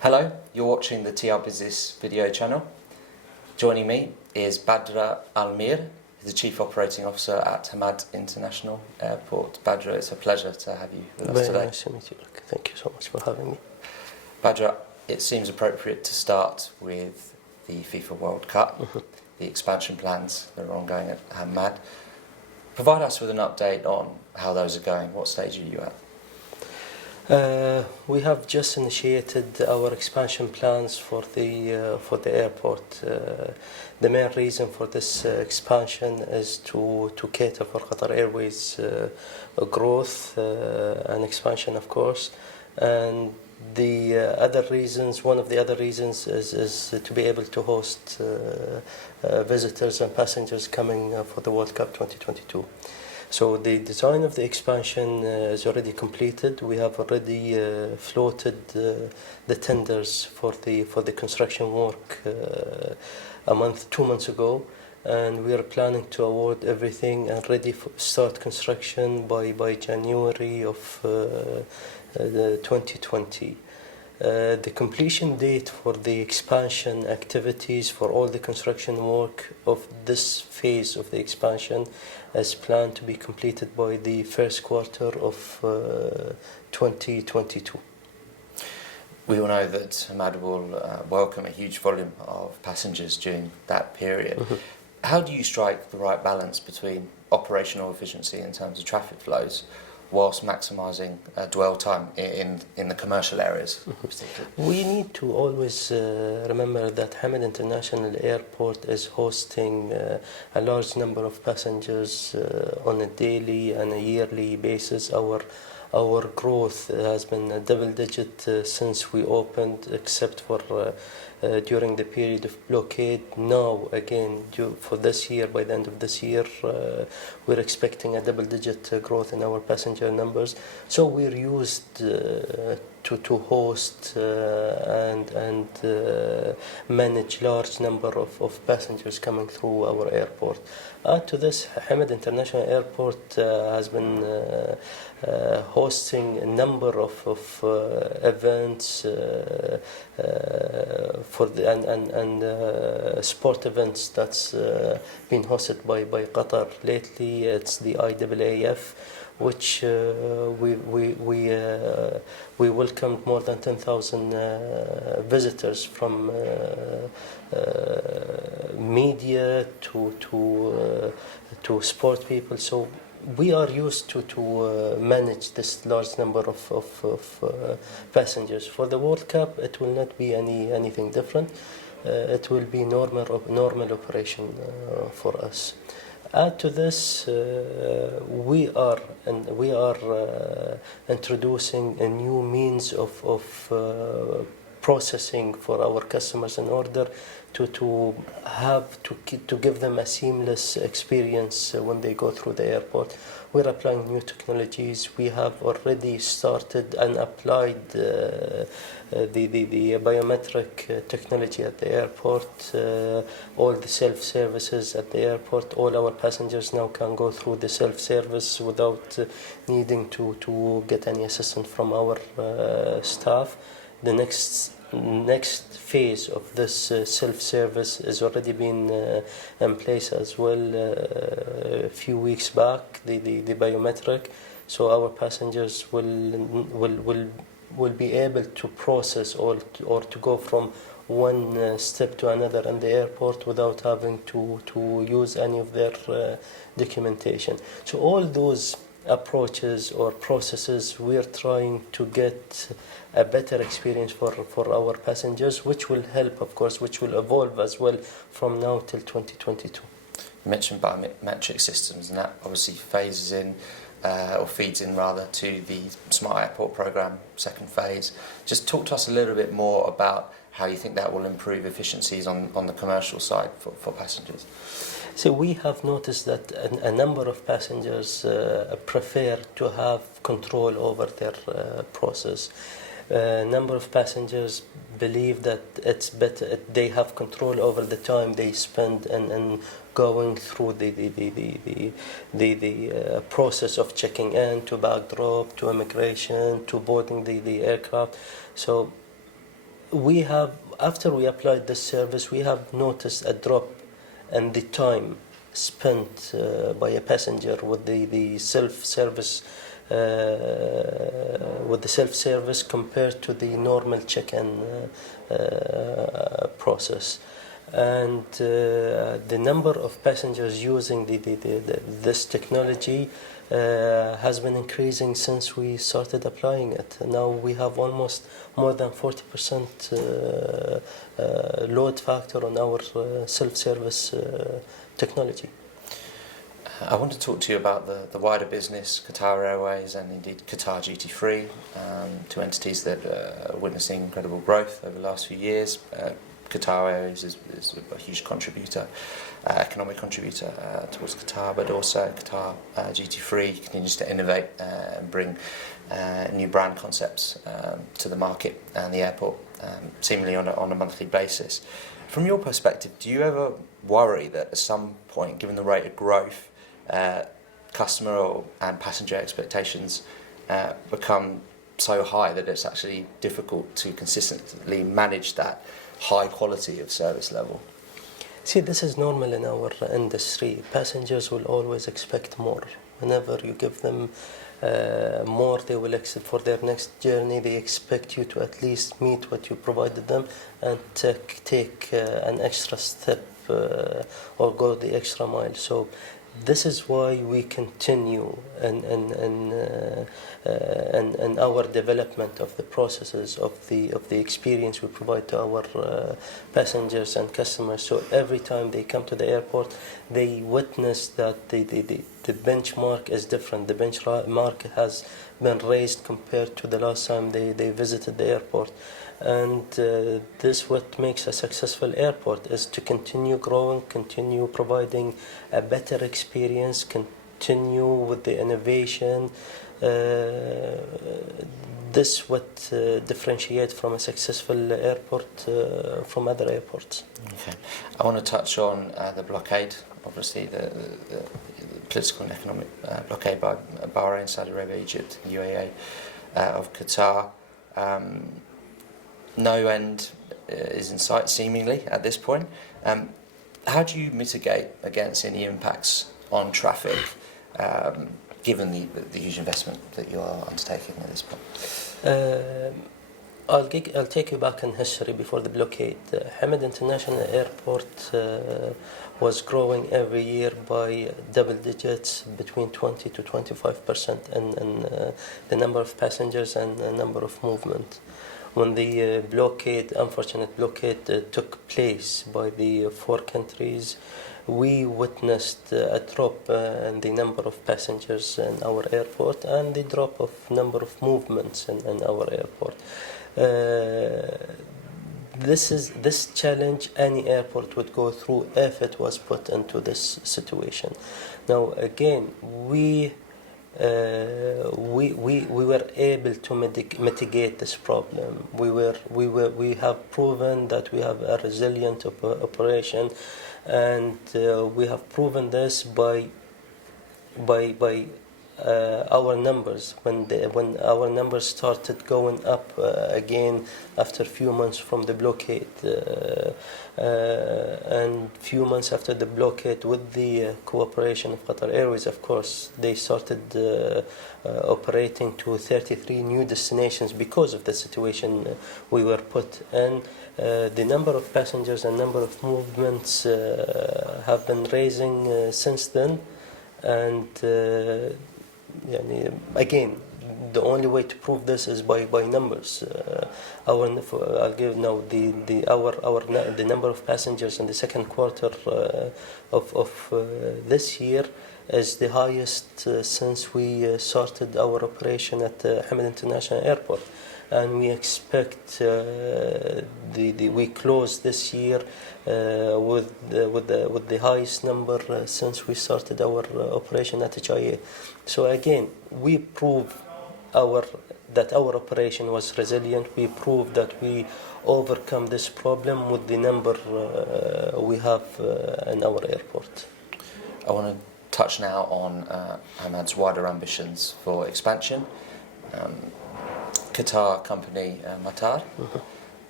Hello, you're watching the TRBusiness video channel. Joining me is Badr Al Meer, the Chief Operating Officer at Hamad International Airport. Badr, it's a pleasure to have you with us today. Very nice to meet you. Thank you so much for having me. Badr, it seems appropriate to start with the FIFA World Cup, the expansion plans that are ongoing at Hamad. Provide us with an update on how those are going. What stage are you at? We have just initiated our expansion plans for the airport. The main reason for this expansion is to cater for Qatar Airways growth and expansion, of course. And the other reasons, one of the other reasons is to be able to host visitors and passengers coming for the World Cup 2022. So the design of the expansion is already completed. We have already floated the tenders for the construction work 2 months ago, and we are planning to award everything and ready for start construction by January of 2020. The completion date for the expansion activities for all the construction work of this phase of the expansion is planned to be completed by the first quarter of 2022. We all know that Hamad will welcome a huge volume of passengers during that period. How do you strike the right balance between operational efficiency in terms of traffic flows whilst maximising dwell time in the commercial areas? We need to always remember that Hamad International Airport is hosting a large number of passengers on a daily and a yearly basis. Our growth has been a double-digit since we opened, except for during the period of blockade. Now, again, for this year, by the end of this year, we're expecting a double-digit growth in our passenger numbers. So we're used to host and manage large number of passengers coming through our airport. Add to this, Hamad International Airport has been hosting a number of events for and sport events that's been hosted by Qatar lately. It's the IAAF, which we welcomed more than 10,000 visitors from media to sport people. So we are used to manage this large number of passengers. For the World Cup, it will not be anything different. It will be normal operation for us. Add to this, we are introducing a new means of processing for our customers in order to give them a seamless experience when they go through the airport. We're applying new technologies. We have already started and applied the biometric technology at the airport, all the self-services at the airport. All our passengers now can go through the self-service without needing to get any assistance from our staff. The next phase of this self-service has already been in place as well a few weeks back, the biometric. So our passengers will be able to process or to go from one step to another in the airport without having to use any of their documentation. So all those approaches or processes, we're trying to get a better experience for our passengers, which will help, of course, which will evolve as well from now till 2022. You mentioned biometric systems, and that obviously phases in, or feeds in rather, to the Smart Airport Programme, second phase. Just talk to us a little bit more about how you think that will improve efficiencies on the commercial side for passengers. So we have noticed that a number of passengers prefer to have control over their process. A number of passengers believe that it's better they have control over the time they spend and going through the process of checking in, to bag drop, to immigration, to boarding the aircraft. So we have, after we applied this service, we have noticed a drop in the time spent by a passenger with the self-service compared to the normal check-in process. And the number of passengers using this technology has been increasing since we started applying it. Now we have almost more than 40% load factor on our self-service technology. I want to talk to you about the wider business, Qatar Airways and indeed Qatar Duty Free, two entities that are witnessing incredible growth over the last few years. Qatar Airways is a huge contributor, economic contributor towards Qatar, but also Qatar Duty Free continues to innovate and bring new brand concepts to the market and the airport, seemingly on a monthly basis. From your perspective, do you ever worry that at some point, given the rate of growth, customer and passenger expectations become so high that it's actually difficult to consistently manage that high quality of service level? See, this is normal in our industry. Passengers will always expect more. Whenever you give them more, they will accept for their next journey. They expect you to at least meet what you provided them and take an extra step or go the extra mile. So this is why we continue in our development of the processes of the experience we provide to our passengers and customers. So every time they come to the airport, they witness that the benchmark is different. The benchmark has been raised compared to the last time they visited the airport. And this what makes a successful airport is to continue growing, continue providing a better experience, continue with the innovation. This what differentiates from a successful airport from other airports. Okay, I want to touch on the blockade. Obviously, the political and economic blockade by Bahrain, Saudi Arabia, Egypt, and UAE of Qatar. No end is in sight, seemingly, at this point. How do you mitigate against any impacts on traffic, given the huge investment that you are undertaking at this point? I'll take you back in history before the blockade. Hamad International Airport was growing every year by double digits, between 20 to 25% in the number of passengers and the number of movement. When the unfortunate blockade took place by the four countries, we witnessed a drop in the number of passengers in our airport and the drop of number of movements in our airport. This challenge any airport would go through if it was put into this situation. Now again, we were able to mitigate this problem. We have proven that we have a resilient operation, and we have proven this by our numbers. When our numbers started going up again after a few months from the blockade, and few months after the blockade, with the cooperation of Qatar Airways, of course, they started operating to 33 new destinations because of the situation we were put in. The number of passengers and number of movements have been raising since then, and again, the only way to prove this is by numbers. I'll give now the number of passengers in the second quarter of this year is the highest since we started our operation at Hamad International Airport, and we expect we close this year with the highest number since we started our operation at HIA. So again, we prove that our operation was resilient. We proved that we overcome this problem with the number we have in our airport. I want to touch now on Hamad's wider ambitions for expansion. Qatar company Matar.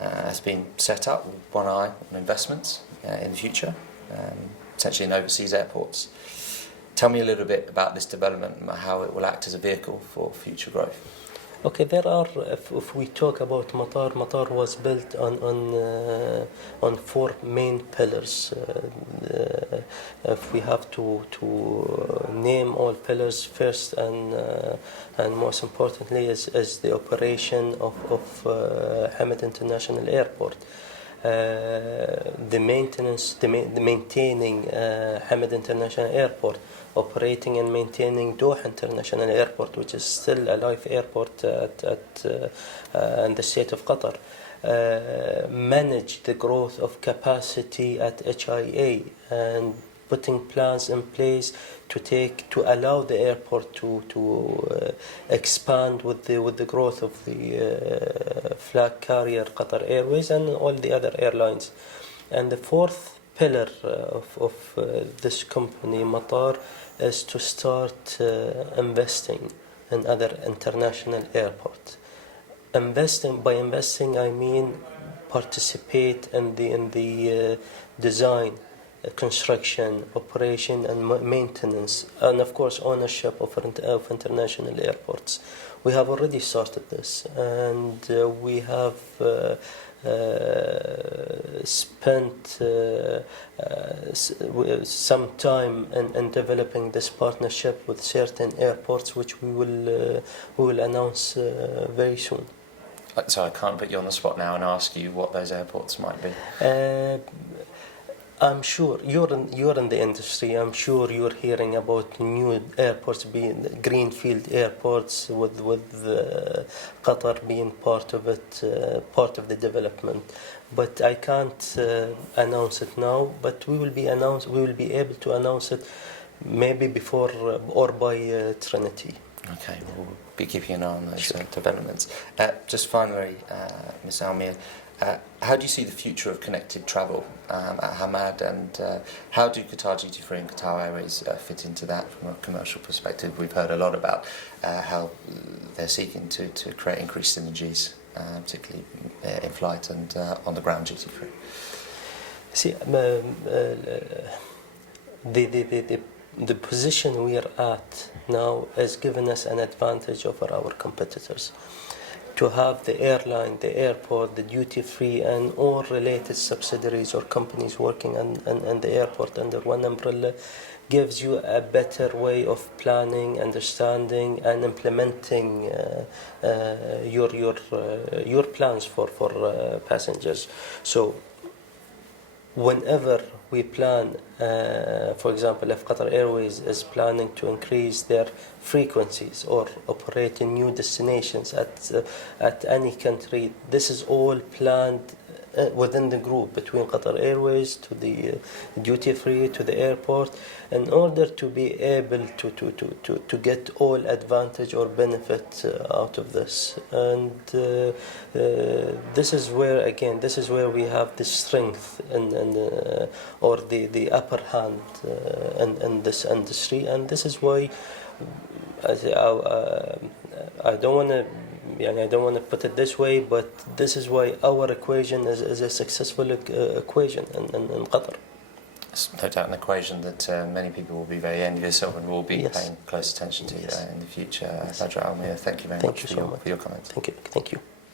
has been set up with one eye on investments in the future, potentially in overseas airports. Tell me a little bit about this development and how it will act as a vehicle for future growth. Okay, there are, if we talk about Matar was built on four main pillars. If we have to name all pillars, first and most importantly is the operation of Hamad International Airport. The maintaining Hamad International Airport, operating and maintaining Doha International Airport, which is still a live airport in the state of Qatar. Manage the growth of capacity at HIA and putting plans in place to allow the airport to expand with the growth of the flag carrier Qatar Airways and all the other airlines. And the fourth pillar of this company, Matar, is to start investing in other international airports. By investing, I mean participate in the design, construction, operation, and maintenance, and of course ownership of international airports. We have already started this, and we have spent some time in developing this partnership with certain airports, which we will announce very soon. So I can't put you on the spot now and ask you what those airports might be. I'm sure you're in the industry. I'm sure you're hearing about new airports being greenfield airports with Qatar being part of it, part of the development. But I can't announce it now. But we will be able to announce it maybe before or by Trinity. Okay, we'll be keeping an eye on those developments. Just finally, Ms. Al Meer, how do you see the future of connected travel at Hamad, and how do Qatar Duty Free and Qatar Airways fit into that from a commercial perspective? We've heard a lot about how they're seeking to create increased synergies, particularly in flight and on the ground duty free. See, the position we are at now has given us an advantage over our competitors. To have the airline, the airport, the duty-free, and all related subsidiaries or companies working on the airport under one umbrella gives you a better way of planning, understanding, and implementing your plans for passengers. So whenever we plan, for example, if Qatar Airways is planning to increase their frequencies or operate in new destinations at any country, this is all planned within the group, between Qatar Airways to the duty free to the airport, in order to be able to get all advantage or benefit out of this. And this is where we have the strength or the upper hand in this industry. And this is why I don't want to put it this way, but this is why our equation is a successful equation in Qatar. It's no doubt an equation that many people will be very envious of and will be paying close attention to in the future. Badr Al Meer, thank you very much for your comments. Thank you.